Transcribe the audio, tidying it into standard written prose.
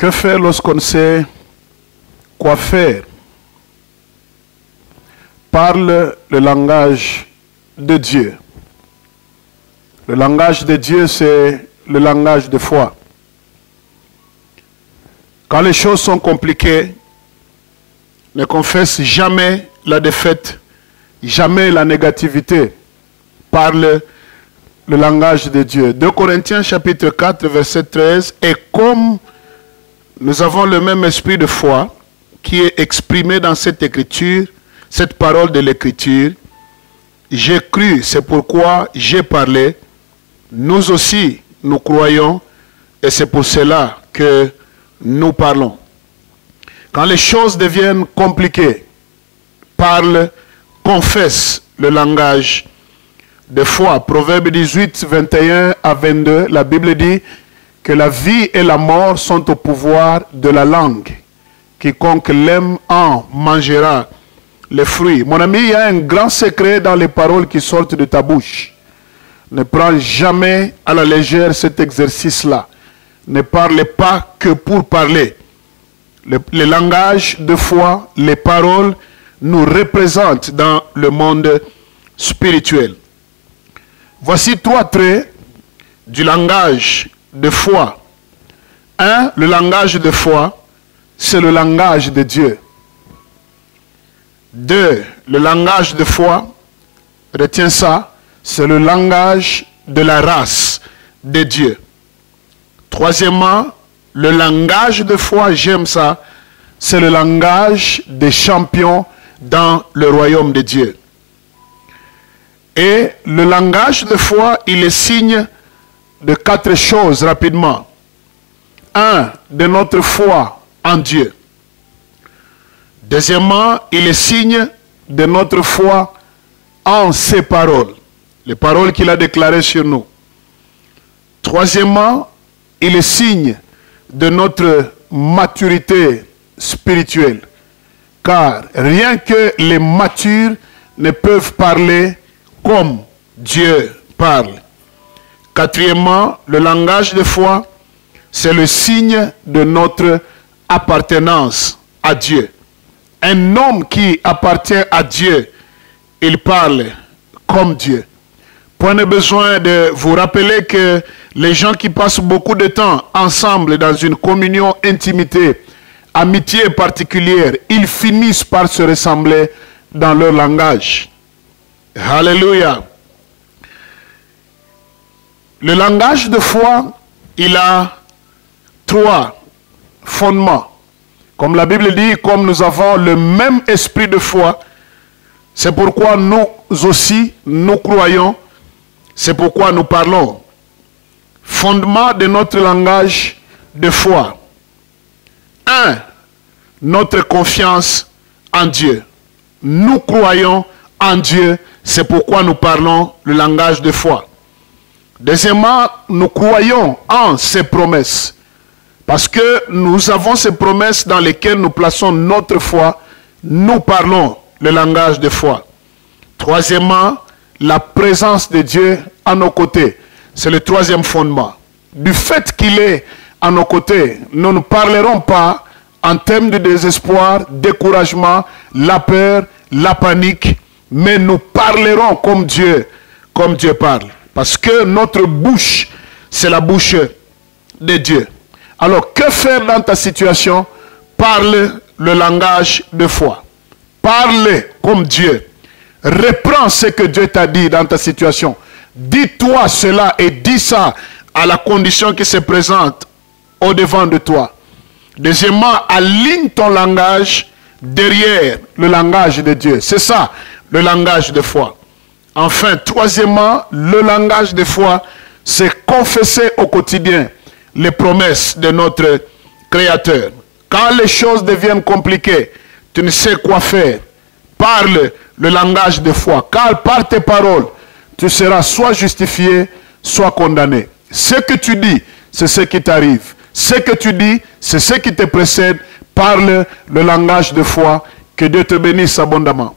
Que faire lorsqu'on ne sait quoi faire? Parle le langage de Dieu. Le langage de Dieu, c'est le langage de foi. Quand les choses sont compliquées, ne confesse jamais la défaite, jamais la négativité. Parle le langage de Dieu. 2 Corinthiens chapitre 4, verset 13. Et comme nous avons le même esprit de foi qui est exprimé dans cette écriture, cette parole de l'écriture, j'ai cru, c'est pourquoi j'ai parlé. Nous aussi, nous croyons, et c'est pour cela que nous parlons. Quand les choses deviennent compliquées, parle, confesse le langage de foi. Proverbe 18, 21 à 22, la Bible dit que la vie et la mort sont au pouvoir de la langue. Quiconque l'aime en mangera les fruits. Mon ami, il y a un grand secret dans les paroles qui sortent de ta bouche. Ne prends jamais à la légère cet exercice-là. Ne parle pas que pour parler. Le langage de foi, les paroles nous représentent dans le monde spirituel. Voici 3 traits du langage de foi. 1. Le langage de foi, c'est le langage de Dieu. 2. Le langage de foi, retiens ça, c'est le langage de la race de Dieu. Troisièmement, le langage de foi, j'aime ça, c'est le langage des champions dans le royaume de Dieu. Et le langage de foi, il est signe de 4 choses rapidement. 1. De notre foi en Dieu. Deuxièmement, il est signe de notre foi en ses paroles. Les paroles qu'il a déclarées sur nous. Troisièmement, il est signe de notre maturité spirituelle. Car rien que les matures ne peuvent parler comme Dieu parle. Quatrièmement, le langage de foi, c'est le signe de notre appartenance à Dieu. Un homme qui appartient à Dieu, il parle comme Dieu. Point de besoin de vous rappeler que les gens qui passent beaucoup de temps ensemble dans une communion, intimité, amitié particulière, ils finissent par se ressembler dans leur langage. Alléluia. Le langage de foi, il a 3 fondements. Comme la Bible dit, comme nous avons le même esprit de foi, c'est pourquoi nous aussi, nous croyons, c'est pourquoi nous parlons. Fondement de notre langage de foi. 1. Notre confiance en Dieu. Nous croyons en Dieu, c'est pourquoi nous parlons le langage de foi. Deuxièmement, nous croyons en ses promesses. Parce que nous avons ces promesses dans lesquelles nous plaçons notre foi, nous parlons le langage de foi. Troisièmement, la présence de Dieu à nos côtés. C'est le 3e fondement. Du fait qu'il est à nos côtés, nous ne parlerons pas en termes de désespoir, découragement, la peur, la panique, mais nous parlerons comme Dieu parle. Parce que notre bouche, c'est la bouche de Dieu. Alors, que faire dans ta situation? Parle le langage de foi. Parle comme Dieu. Reprends ce que Dieu t'a dit dans ta situation. Dis-toi cela et dis ça à la condition qui se présente au-devant de toi. Deuxièmement, aligne ton langage derrière le langage de Dieu. C'est ça, le langage de foi. Enfin, troisièmement, le langage de foi, c'est confesser au quotidien les promesses de notre Créateur. Quand les choses deviennent compliquées, tu ne sais quoi faire. Parle le langage de foi. Car par tes paroles, tu seras soit justifié, soit condamné. Ce que tu dis, c'est ce qui t'arrive. Ce que tu dis, c'est ce qui te précède. Parle le langage de foi. Que Dieu te bénisse abondamment.